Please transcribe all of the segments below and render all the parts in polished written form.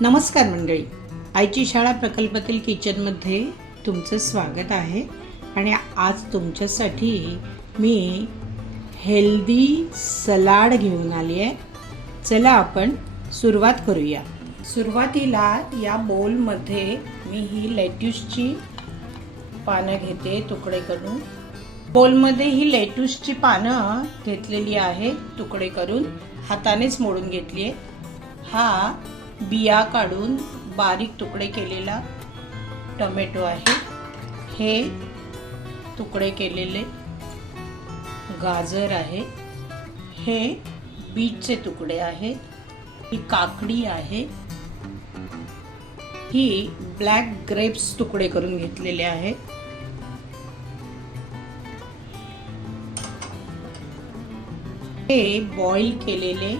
नमस्कार मंडळी, आईची शाळा प्रकल्पातील किचनमध्ये तुमचं स्वागत आहे. आणि आज तुमच्यासाठी मी हेल्दी सलाड घेऊन आली आहे. चला आपण सुरुवात करूया. सुरुवातीला या बोलमध्ये मी ही लेट्यूसची पानं घेते तुकडे करून. बोलमध्ये ही लेट्यूसची पानं घेतलेली आहे तुकडे करून, हातानेच मोडून घेतली आहे. हा बिया काढून बारीक तुकडे केलेला टोमॅटो आहे. हे तुकडे केलेले गाजर आहे. हे बीटचे तुकडे आहेत. ही काकडी आहे. ही ब्लॅक ग्रेप्स तुकडे करून घेतलेले आहेत. हे बॉईल केलेले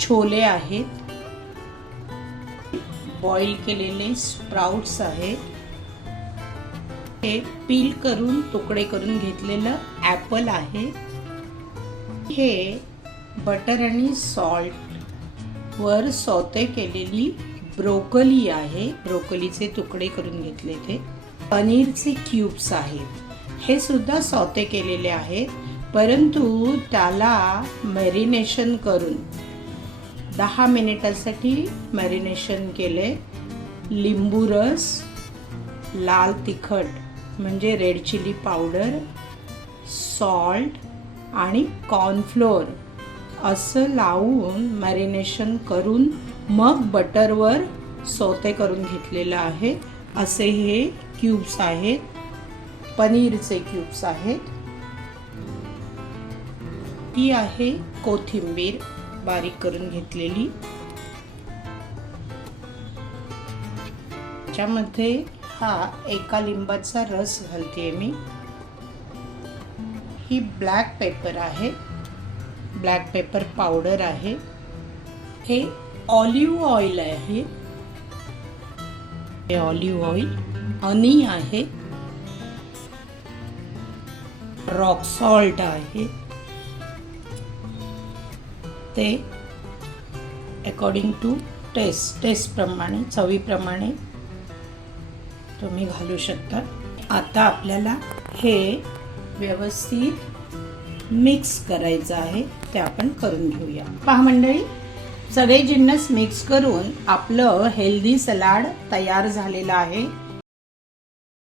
छोले आहेत. बॉईल केलेले स्प्राउट्स आहेत. हे पील करून तुकडे करून घेतलेलं ॲपल आहे. हे बटर आणि सॉल्ट वर सौते केलेली ब्रोकोली आहे. ब्रोकोलीचे तुकडे करून घेतले. ते पनीरचे क्यूब्स आहेत. हे सुद्धा सौते केलेले आहेत, परंतु त्याला मॅरिनेशन करून 10 मिनिटासाठी मॅरिनेशन केले. लिंबू रस, लाल तिखट म्हणजे रेड चिली पावडर, सॉल्ट आणि कॉर्नफ्लोअर असं लावून मॅरिनेशन करून मग बटरवर सौते करून घेतलेलं आहे. असे हे क्यूब्स आहेत. पनीरचे क्यूब्स आहेत. ही आहे कोथिंबीर बारीक करून घेतलेली. त्यामध्ये हा एका लिंबाचा रस घालते मी. ही ब्लॅक पेपर आहे. ब्लॅक पेपर पावडर आहे. हे ऑलिव्ह ऑइल आहे. हे ऑलिव्ह ऑइल. हनी आहे. रॉक सॉल्ट आहे. ते अकॉर्डिंग टू टेस्ट प्रमाणे, चवीप्रमाणे तुम्ही घालू शकता. आता आपल्याला हे व्यवस्थित मिक्स करायचं आहे. ते आपण करून घेऊया. पहा मंडळी, सगळे जिन्नस मिक्स करून आपलं हेल्दी सलाड तयार झालेलं आहे.